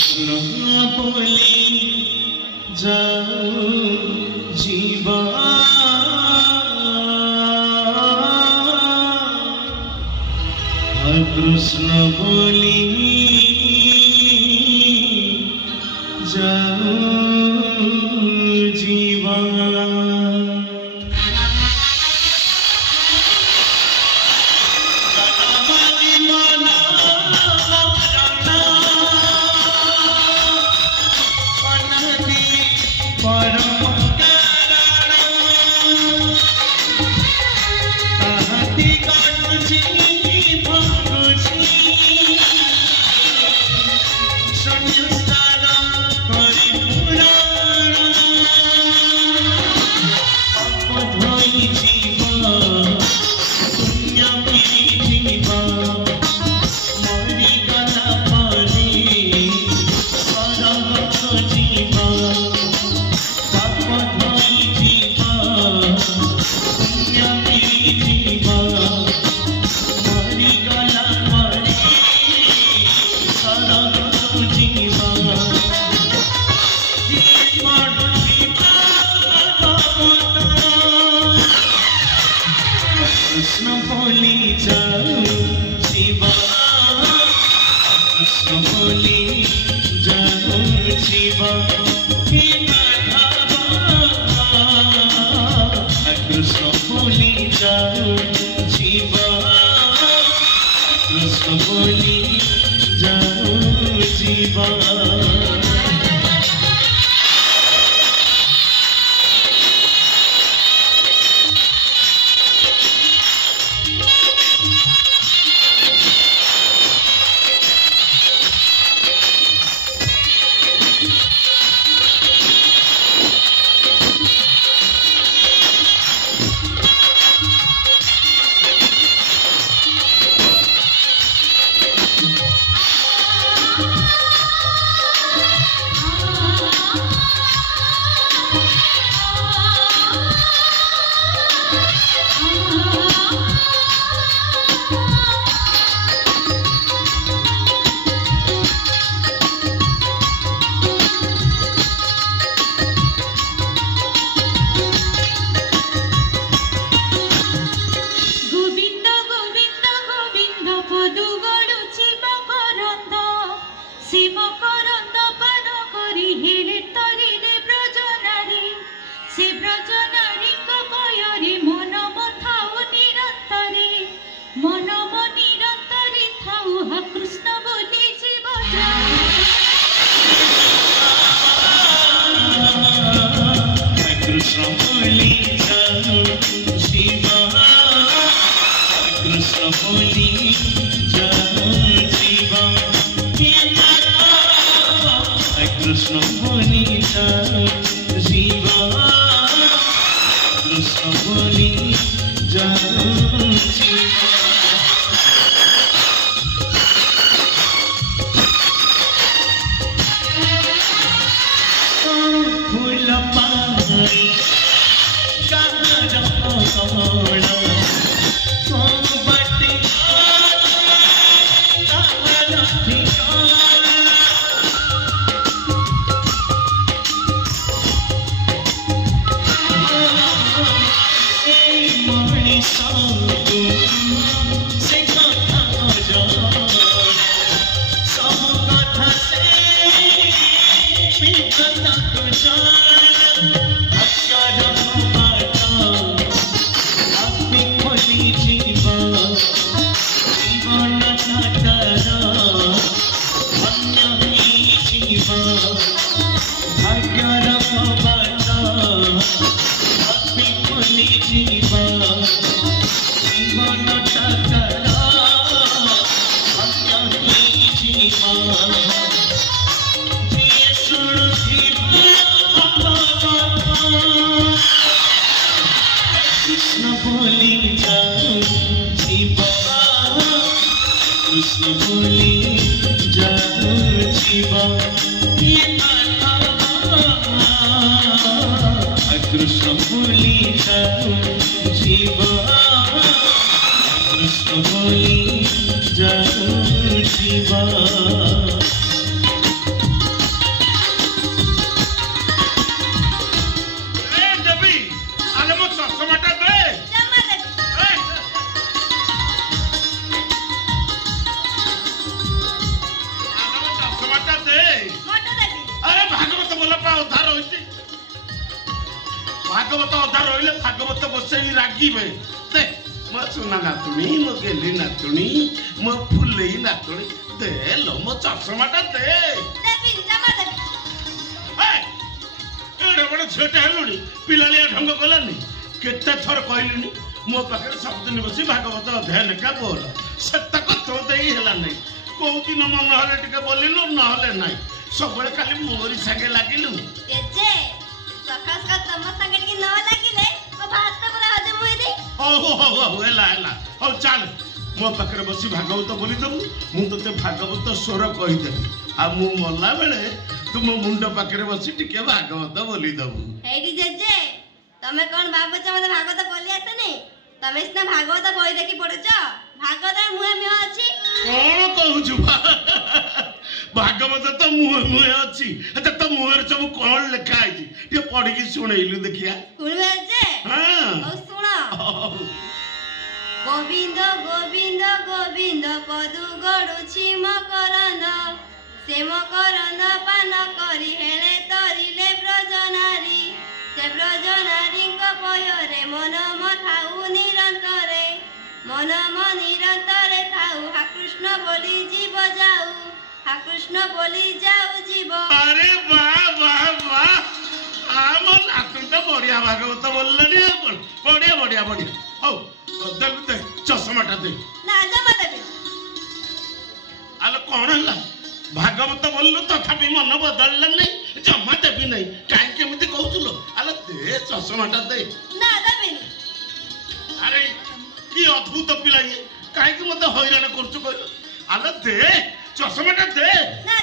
कृष्ण बोली जाओ जीवा कृष्ण बोली जाओ जीवा कृष्ण बोली जाओ जीवा कृष्ण बोली जाओ जीवा हे माधवा कृष्ण बोली जाओ जीवा कृष्ण बोली जाओ जीवा कृष्ण बोली जाओ जीवा कृष्ण बोली जाओ जीवा कृष्ण बोली जाओ जीवा कृष्ण बोली जाओ जीवा फूल पाई कृष्ण बोली जाओ जीवा कृष्ण बोली जाओ जीवा कृष्ण बोली जाओ जीवा कृष्ण बोली जाओ जीवा भागवत अधा रहिले भागवत बसई रागिबे दे मो सुना नातुणी मो गेली नातुणी मो फुलेई नातुणी दे लो मो चश्माटा दे देबी जमा देबी एडे बड़ झेटा हेलुनी पिलालिया ढंग कलानी केते थर कहलिनी मो पाखे सबदिन बसी भागवत अध्ययन का बोल सेतक तो देई हेला नहीं कोउ दिन मन हले टिके बोलिलु न हले नाही सबले खाली मोरी संगे लागिलु जेजे सकास का तम संगे की न लागिले ओ भात तो पूरा हजम होई दे हो हेला हेला हो चल मो पाखे बसी भागवत बोली दबु मु तते भागवत स्वर कहि देबी आ मु मल्ला बेले तुम मुंड पाखे बसी टिके भागवत बोली दबु एडी जेजे तमे कोन भागवत मते भागवत बोली आसे नहीं तमे इतना भागवत बोई देखि पड़छ भागवत मुहे में अछि कौन कहूछु भागवत तो मुहे मुहे अछि अच्छा तो मुहेर सब कौन लिखा है ये पढ़ के सुनैलु देखिया सुनबे जे हां ओ सुनो गोविंद गोविंद गोविंद पदु गडुछि मकरंद से मकरंद पान करी हेले तरिले ब्रजनारी से ब्रजनारी को पयरे मन मथाउ निरंतरे मन निरंतरे थाउ हा कृष्ण बोली जीव जाऊ हा कृष्ण बोली जाऊ जीव अरे वाह वाह वाह आम नातू तो बढ़िया भागवत बोलले बढ़िया बढ़िया बढ़िया हौ दे दे चश्माटा दे ना जमा देबी आलो कौन है भागवत बोललु तथापि मन बदलला नहीं जमा देबी नहीं काहे केमिति कहउछुलो आलो दे चश्माटा दे ना देबी अरे की अद्भुत पिला ये काहे कि मते हैरान करछु कहलो आलो दे चश्माटा दे ना